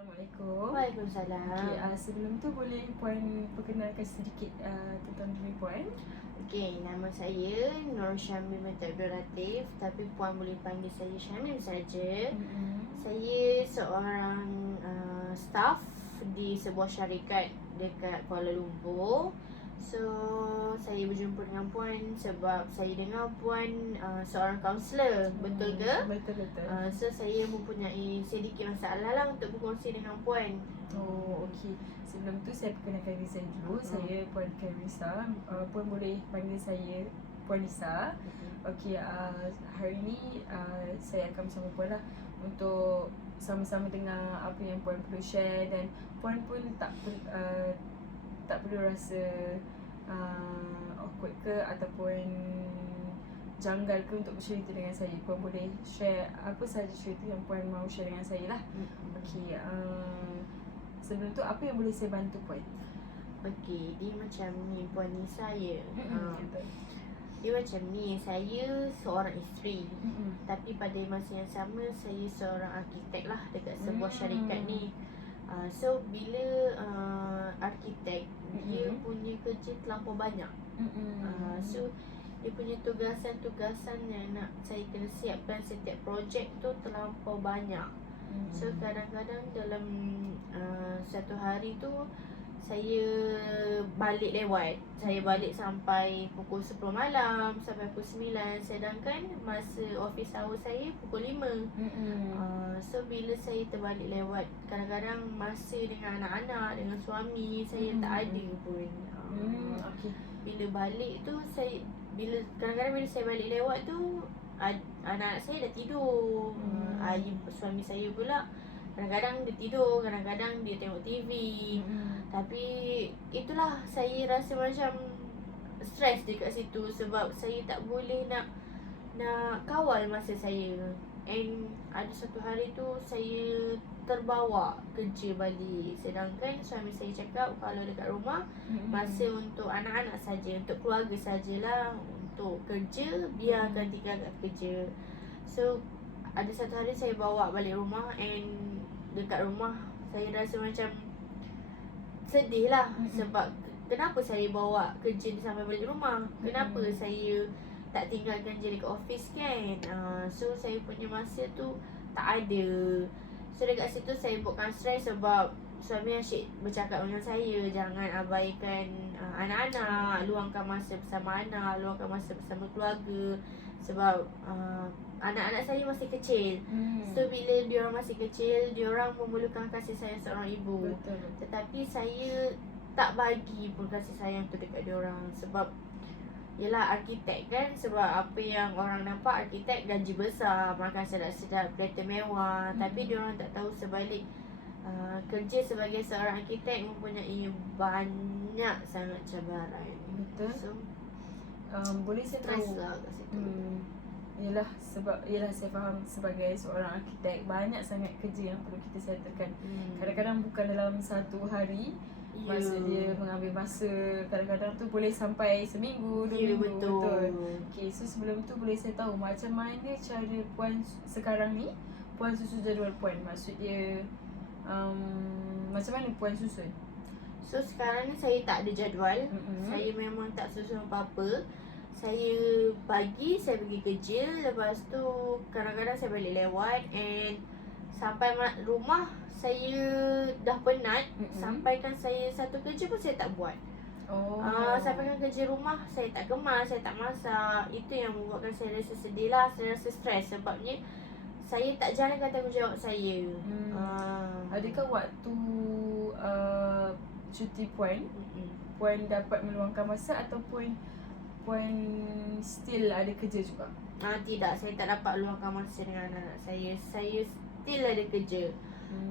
Assalamualaikum. Waalaikumsalam. Okey, sebelum tu boleh Puan perkenalkan sedikit tentang diri Puan? Okey, nama saya Nur Syamil binti Abdul Latif, tapi puan boleh panggil saya Syamil saja. Saya seorang staff di sebuah syarikat dekat Kuala Lumpur. So, saya berjumpa dengan puan sebab saya dengar puan seorang kaunselor, betul ke? Betul. So, saya mempunyai sedikit masalah lah untuk berkongsi dengan puan. Oh, okey. Sebelum tu saya perkenalkan diri saya dulu. Saya Puan Clarissa. Puan boleh panggil saya Puan Lisa. Okey, hari ni saya akan bersama Puan lah untuk sama-sama dengar apa yang Puan perlu share, dan Puan pun tak perlu rasa awkward ke ataupun janggal ke untuk bercerita dengan saya. Puan boleh share apa sahaja cerita yang Puan mahu share dengan saya lah. Okey, sebelum tu apa yang boleh saya bantu Puan? Okey, dia macam ni puan Nisa ya. Betul. Dia macam ni, saya seorang isteri. Tapi pada masa yang sama saya seorang arkitek lah dekat sebuah syarikat ni. So bila arkitek dia punya kerja terlampau banyak. So dia punya tugasan-tugasan yang nak saya kena siapkan setiap projek tu terlampau banyak. So kadang-kadang dalam satu hari tu saya balik lewat. Saya balik sampai pukul 10 malam, sampai pukul 9. Sedangkan masa office hour saya pukul 5. So bila saya terbalik lewat, kadang-kadang masa dengan anak-anak, dengan suami saya tak ada pun. Okey. Bila balik tu kadang-kadang bila saya balik lewat tu anak-anak saya dah tidur. Suami saya pula kadang-kadang dia tidur, kadang-kadang dia tengok TV. Tapi itulah, saya rasa macam stres dekat situ sebab saya tak boleh nak kawal masa saya. And ada satu hari tu saya terbawa kerja balik, sedangkan suami saya cakap kalau dekat rumah masa untuk anak-anak saja, untuk keluarga sajalah, untuk kerja biarkan tinggalkan kerja. So ada satu hari saya bawa balik rumah, and dekat rumah saya rasa macam sedih lah. Sebab kenapa saya bawa kerja ni sampai balik rumah? Kenapa saya tak tinggalkan je dekat office kan? So saya punya masa tu tak ada. So dekat situ saya buatkan stres sebab suami asyik bercakap dengan saya, jangan abaikan anak-anak, luangkan masa bersama anak, luangkan masa bersama keluarga. Sebab anak-anak saya masih kecil. So bila diorang masih kecil, diorang memerlukan kasih sayang seorang ibu. Betul. Tetapi saya tak bagi pun kasih sayang tu dekat diorang. Sebab yelah, arkitek kan, sebab apa yang orang nampak arkitek gaji besar, makan sedap-sedap, kereta mewah. Tapi diorang tak tahu sebalik kerja sebagai seorang arkitek mempunyai banyak sangat cabaran. Betul. So boleh saya stres tahu? lah kat situ. Yelah, saya faham sebagai seorang arkitek banyak sangat kerja yang perlu kita settlekan. Kadang-kadang bukan dalam satu hari. Masa dia mengambil masa, kadang-kadang tu boleh sampai seminggu, 2 minggu. Betul. Okay, so sebelum tu boleh saya tahu macam mana cara Puan sekarang ni Puan susun jadual Puan? Maksudnya macam mana Puan susun? So sekarang ni saya tak ada jadual. Saya memang tak susun apa-apa. Saya pagi saya pergi kerja, lepas tu kadang-kadang saya balik lewat, and sampai rumah saya dah penat. Sampaikan saya satu kerja pun saya tak buat. Sampaikan kerja rumah saya tak kemas, saya tak masak. Itu yang membuatkan saya rasa sedih lah. Saya rasa stres sebabnya saya tak jalankan tanggungjawab saya. Adakah waktu cuti Puan dapat meluangkan masa ataupun Puan still ada kerja juga? Tidak, saya tak dapat luangkan masa dengan anak-anak saya. Saya still ada kerja.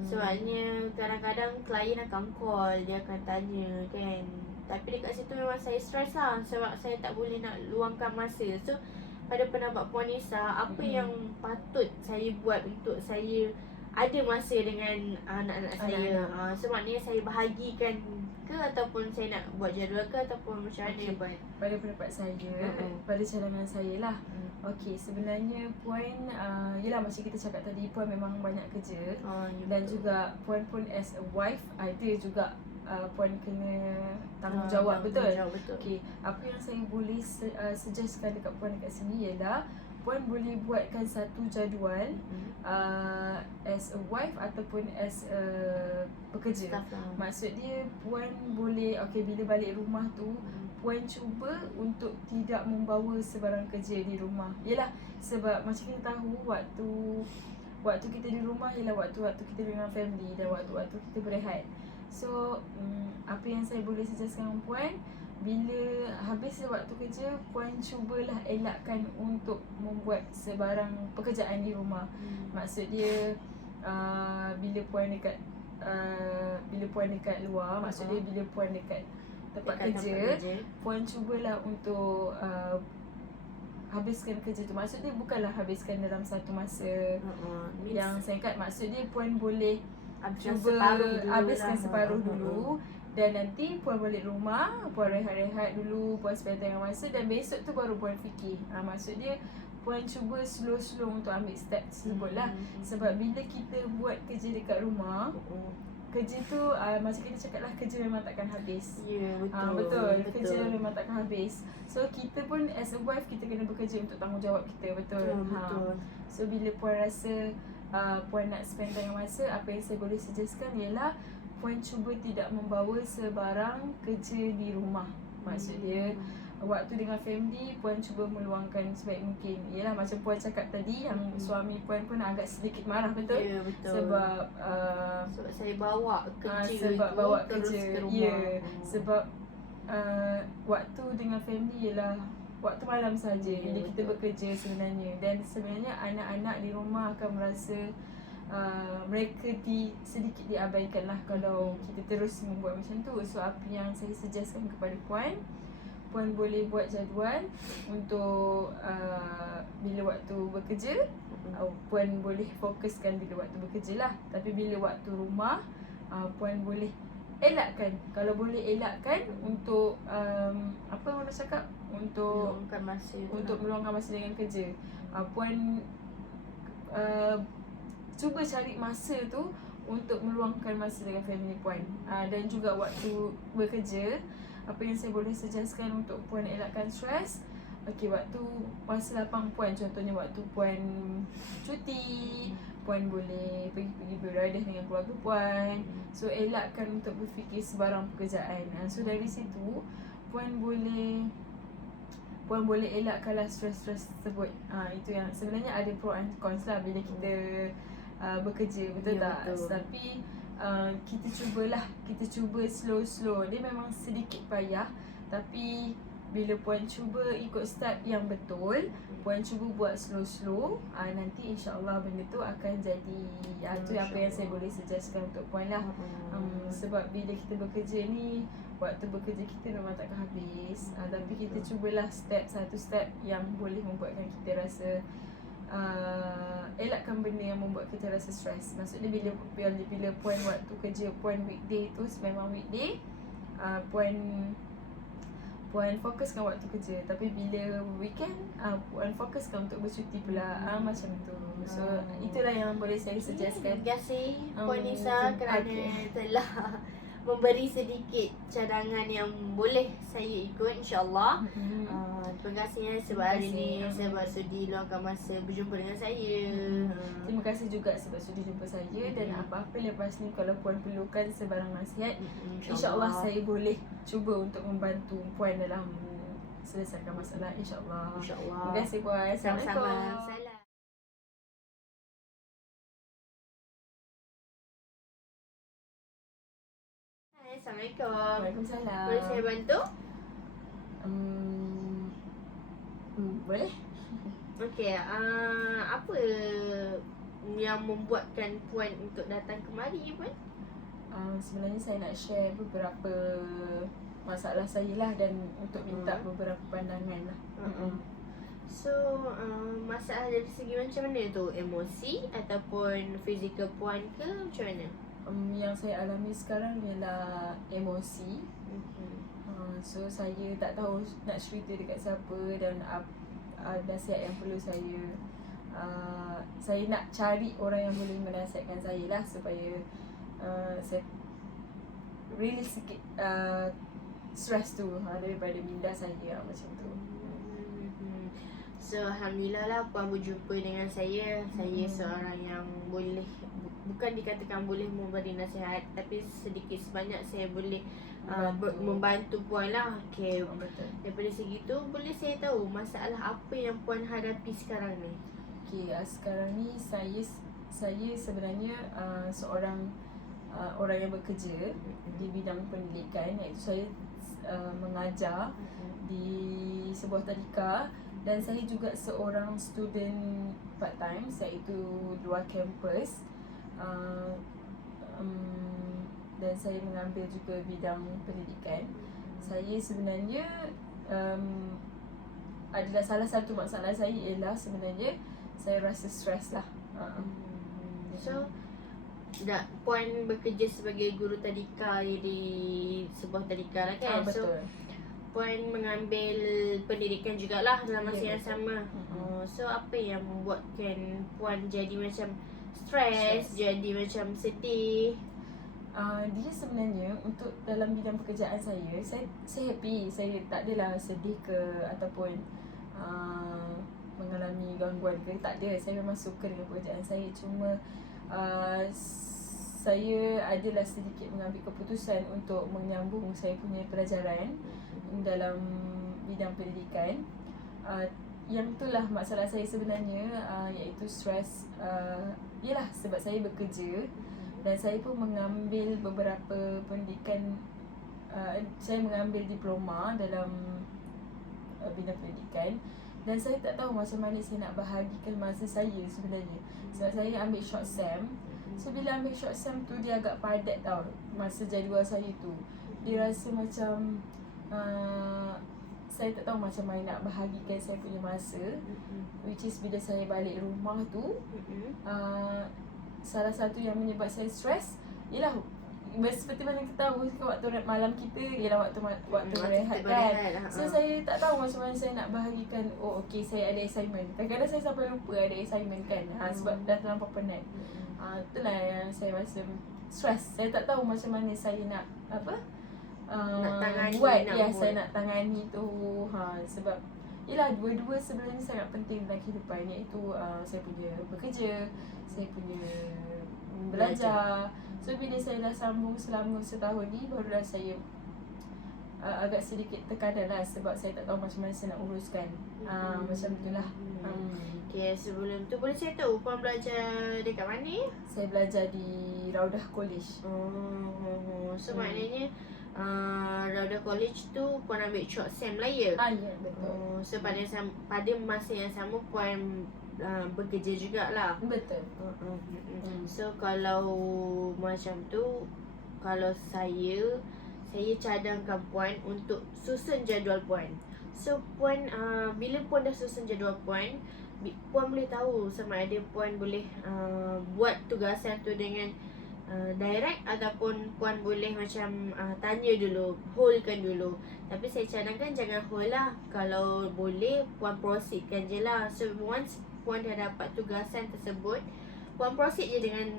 Sebabnya kadang-kadang klien akan call, dia akan tanya kan. Tapi dekat situ memang saya stres lah sebab saya tak boleh nak luangkan masa. So pada pendapat Puan Nisa, apa yang patut saya buat untuk saya ada masa dengan anak-anak saya? So maknanya saya bahagikan ke ataupun saya nak buat jadual ke ataupun macam mana Okey. Puan? Pada pendapat saya, pada cadangan saya lah. Okey, sebenarnya Puan, yelah macam kita cakap tadi, Puan memang banyak kerja. Dan juga Puan pun as a wife, ada juga Puan kena tanggungjawab, betul? Okey, apa yang saya boleh suggestkan dekat Puan dekat sini ialah Puan boleh buatkan satu jadual as a wife ataupun as a pekerja. Maksud dia Puan boleh, okey, bila balik rumah tu Puan cuba untuk tidak membawa sebarang kerja di rumah. Yelah, sebab macam kita tahu waktu kita di rumah ialah waktu-waktu kita dengan family dan waktu-waktu kita berehat. So, apa yang saya boleh suggestkan Puan, bila habis waktu kerja, Puan cubalah elakkan untuk membuat sebarang pekerjaan di rumah. Maksud dia bila Puan dekat luar, maksud dia bila Puan dekat tempat kerja, Puan cubalah untuk habiskan kerja tu. Maksud dia bukanlah habiskan dalam satu masa yang singkat. Maksud dia Puan boleh cuba habiskan separuh dulu. Dan nanti Puan balik rumah, Puan rehat-rehat dulu, Puan spend tengah masa, dan besok tu baru Puan fikir. Maksud dia Puan cuba slow-slow untuk ambil step tersebut lah. Sebab bila kita buat kerja dekat rumah, kerja tu macam kita cakap lah, kerja memang takkan habis. Ya, betul. Betul. Kerja memang takkan habis. So kita pun as a wife, kita kena bekerja untuk tanggungjawab kita, betul? Betul. So bila Puan rasa Puan nak spend tengah masa, apa yang saya boleh suggestkan ialah Puan cuba tidak membawa sebarang kerja di rumah. Maksud dia waktu dengan family Puan cuba meluangkan sebaik mungkin. Yelah macam Puan cakap tadi, yang suami Puan pun agak sedikit marah, betul? Ya, betul. Sebab saya bawa kerja sebab itu bawa terus kerja ke rumah. Ya, sebab waktu dengan family ialah waktu malam saja bila kita bekerja sebenarnya. Dan sebenarnya anak-anak di rumah akan merasa mereka sedikit diabaikan lah kalau kita terus membuat macam tu. So apa yang saya suggestkan kepada Puan boleh buat jadual untuk bila waktu bekerja. Puan boleh fokuskan bila waktu bekerja lah. Tapi bila waktu rumah, Puan boleh elakkan, kalau boleh elakkan untuk apa orang cakap, untuk meluangkan masa dengan kerja. Puan cuba cari masa tu untuk meluangkan masa dengan family Puan. Dan juga waktu bekerja, apa yang saya boleh suggestkan untuk Puan elakkan stres. Okey, waktu masa lapang Puan, contohnya waktu Puan cuti, Puan boleh pergi beriadah dengan keluarga Puan. So elakkan untuk berfikir sebarang pekerjaan. So dari situ Puan boleh elakkanlah stres-stres tersebut. Itu yang sebenarnya ada pro and cons lah bila kita bekerja, betul tak? Betul. Tapi kita cuba slow-slow. Dia memang sedikit payah, tapi bila Puan cuba ikut step yang betul, Puan cuba buat slow-slow, nanti insya-Allah benda tu akan jadi. Itu apa yang saya boleh suggestkan untuk Puan lah. Sebab bila kita bekerja ni, waktu bekerja kita memang takkan habis. Tapi kita cubalah satu step yang boleh membuatkan kita rasa elakkan benda yang membuat kita rasa stres. Maksudnya bila Puan waktu kerja Puan weekday tu memang weekday, Puan fokuskan waktu kerja. Tapi bila weekend, Puan fokuskan untuk bercuti pula. Macam tu. So itulah yang boleh saya suggestkan. Terima kasih Puan Nisa kerana telah memberi sedikit cadangan yang boleh saya ikut, insya-Allah. Terima kasih sebab hari ni sebab sudi luangkan masa berjumpa dengan saya. Terima kasih juga sebab sudi jumpa saya. Dan apa-apa lepas ni kalau Puan perlukan sebarang nasihat, insya-Allah saya boleh cuba untuk membantu Puan dalam selesaikan masalah, insya-Allah. Terima kasih Puan. Sama-sama. Salam. Assalamualaikum. Waalaikumsalam. Boleh saya bantu? Boleh? Okey, apa yang membuatkan Puan untuk datang kemari, Puan? Sebenarnya saya nak share beberapa masalah saya lah, dan untuk minta beberapa pandangan lah. So, masalah dari segi macam mana tu? Emosi ataupun fizikal Puan ke macam mana? yang saya alami sekarang ialah emosi. So saya tak tahu nak cerita dekat siapa dan nasihat yang perlu saya nak cari orang yang boleh menasihatkan saya lah supaya saya really sikit stress tu daripada minda saya macam tu. So alhamdulillah lah puan berjumpa dengan saya. Saya seorang yang boleh, bukan dikatakan boleh memberi nasihat, tapi sedikit sebanyak saya boleh membantu puan lah. Okay. Daripada segi tu boleh saya tahu masalah apa yang puan hadapi sekarang ni? Okay, sekarang ni saya sebenarnya seorang orang yang bekerja di bidang pendidikan, iaitu saya mengajar di sebuah tadika, dan saya juga seorang student part time, iaitu luar kampus, dan saya mengambil juga bidang pendidikan. Saya sebenarnya adalah salah satu masalah saya ialah sebenarnya saya rasa stres lah. So puan bekerja sebagai guru tadika di sebuah tadika lah kan? Betul. So puan mengambil pendidikan jugalah dalam masa yang sama. So apa yang membuatkan puan jadi macam stres, jadi macam sedih? Dia sebenarnya untuk dalam bidang pekerjaan saya happy. Saya tak adalah sedih ke ataupun mengalami gangguan ke, tak ada. Saya memang suka dengan pekerjaan saya. Cuma saya adalah sedikit mengambil keputusan untuk menyambung saya punya pelajaran dalam bidang pendidikan. Yang itulah masalah saya sebenarnya, iaitu stres. Ialah sebab saya bekerja dan saya pun mengambil beberapa pendidikan. Saya mengambil diploma dalam bidang pendidikan, dan saya tak tahu macam mana saya nak bahagikan masa saya sebenarnya. Sebab saya ambil short sem. So bila ambil short sem tu, dia agak padat tau masa jadual saya tu. Dia rasa macam saya tak tahu macam mana nak bahagikan saya punya masa. Which is bila saya balik rumah tu, salah satu yang menyebab saya stres ialah seperti mana kita tahu waktu malam kita ialah waktu berehat kan. So saya tak tahu macam mana saya nak bahagikan. Okay, saya ada assignment. Kadang-kadang saya sampai lupa ada assignment kan, sebab dah terlampau penat. Itulah yang saya rasa stres. Saya tak tahu macam mana saya nak saya nak tangani tu. Sebab yelah, dua-dua sebenarnya sangat penting dalam kehidupan, iaitu saya punya bekerja, saya punya belajar. So bila saya dah sambung selama setahun ni, barulah saya agak sedikit tekanan lah, sebab saya tak tahu macam mana saya nak uruskan. Macam itulah. Okay, sebelum tu boleh saya tahu puan belajar dekat mana? Saya belajar di Raudah College. So maknanya Raudah College tu puan ambil short sem lah ya? Ya, betul. So pada masa yang sama puan bekerja jugalah. Betul. So kalau macam tu, kalau saya cadangkan puan untuk susun jadual puan. So puan bila puan dah susun jadual puan boleh tahu sama ada puan boleh buat tugasan tu dengan direct, ataupun puan boleh macam tanya dulu, hold-kan dulu. Tapi saya cadangkan jangan hold lah. Kalau boleh puan proceedkan je lah. So once puan dah dapat tugasan tersebut, puan proceed je dengan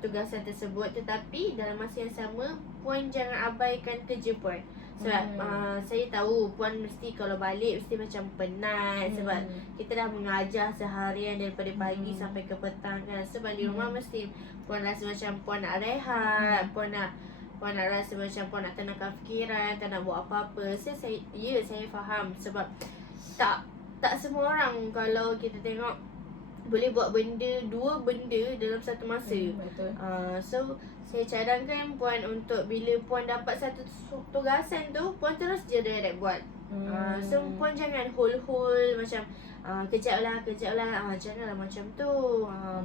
tugasan tersebut. Tetapi dalam masa yang sama, puan jangan abaikan kerja puan. Sebab saya tahu puan mesti kalau balik mesti macam penat. Sebab kita dah mengajar seharian daripada pagi sampai ke petang kan. Sebab di rumah mesti puan rasa macam puan nak rehat, puan nak rasa macam puan nak tenangkan fikiran, tak nak buat apa-apa. Saya faham. Sebab tak semua orang kalau kita tengok boleh buat dua benda dalam satu masa. So saya cadangkan puan untuk bila puan dapat satu tugasan tu, puan terus je direct buat. So puan jangan hold macam kejap lah, janganlah macam tu.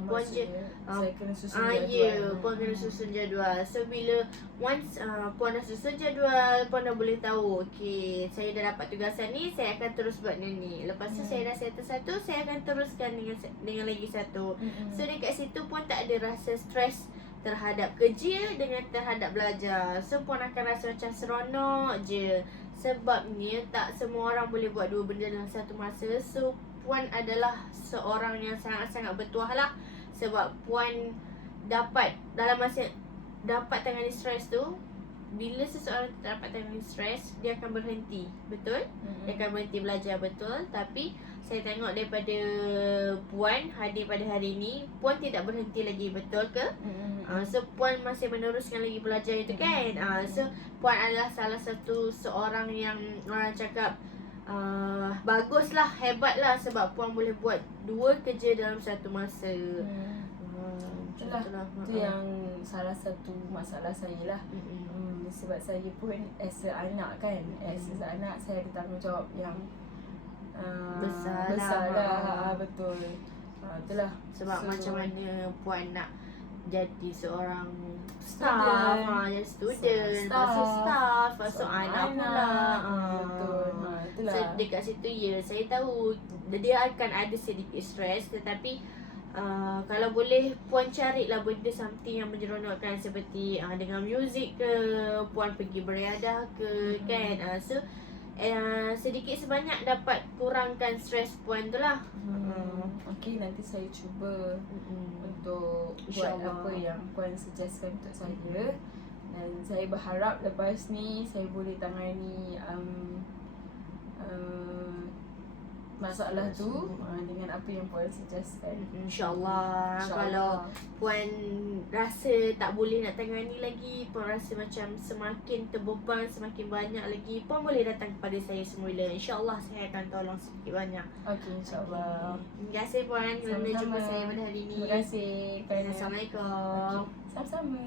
Puan je saya kena susun jadual. puan kena susun jadual. So bila once puan dah susun jadual, puan dah boleh tahu, okay, saya dah dapat tugasan ni, saya akan terus buat ni. Lepas tu saya dah settle satu, saya akan teruskan dengan lagi satu. So dekat situ puan tak ada rasa stres terhadap kerja dengan terhadap belajar. So Puan akan rasa macam seronok je. Sebabnya tak semua orang boleh buat dua benda dalam satu masa. So Puan adalah seorang yang sangat-sangat bertuah lah. Sebab Puan dapat dalam masa dapat tangani stres tu, bila seseorang tak dapat tangani stres, dia akan berhenti. Betul? Dia akan berhenti belajar, betul. Tapi saya tengok daripada Puan hadir pada hari ni, Puan tidak berhenti lagi, betul ke? So Puan masih meneruskan lagi belajar itu kan. So Puan adalah salah satu seorang yang orang cakap baguslah, hebatlah, sebab Puan boleh buat dua kerja dalam satu masa. Itulah tu yang salah satu masalah saya lah. Sebab saya pun as a anak kan, as a anak saya ada tanggungjawab yang besar lah. Betul. Itulah sebab macam mana Puan nak jadi seorang Student. jadi student, masuk staff, masuk anak pula. Betul. Itulah. So dekat situ ya, saya tahu dia akan ada sedikit stres, tetapi kalau boleh Puan carilah benda something yang menyeronokkan, seperti dengan muzik ke, Puan pergi beriadah ke, kan. So sedikit sebanyak dapat kurangkan stres Puan tu lah. Okey, nanti saya cuba untuk buat apa yang Puan suggestkan untuk saya. Dan saya berharap lepas ni saya boleh tangani masalah tu dengan apa yang Puan suggestkan. InsyaAllah. Kalau Puan rasa tak boleh nak tangani lagi, Puan rasa macam semakin terbeban, semakin banyak lagi, Puan boleh datang kepada saya semula. InsyaAllah saya akan tolong sedikit banyak. Okey, insyaAllah. Terima kasih Puan kerana jumpa saya pada hari ini. Terima kasih. Assalamualaikum. Sama-sama.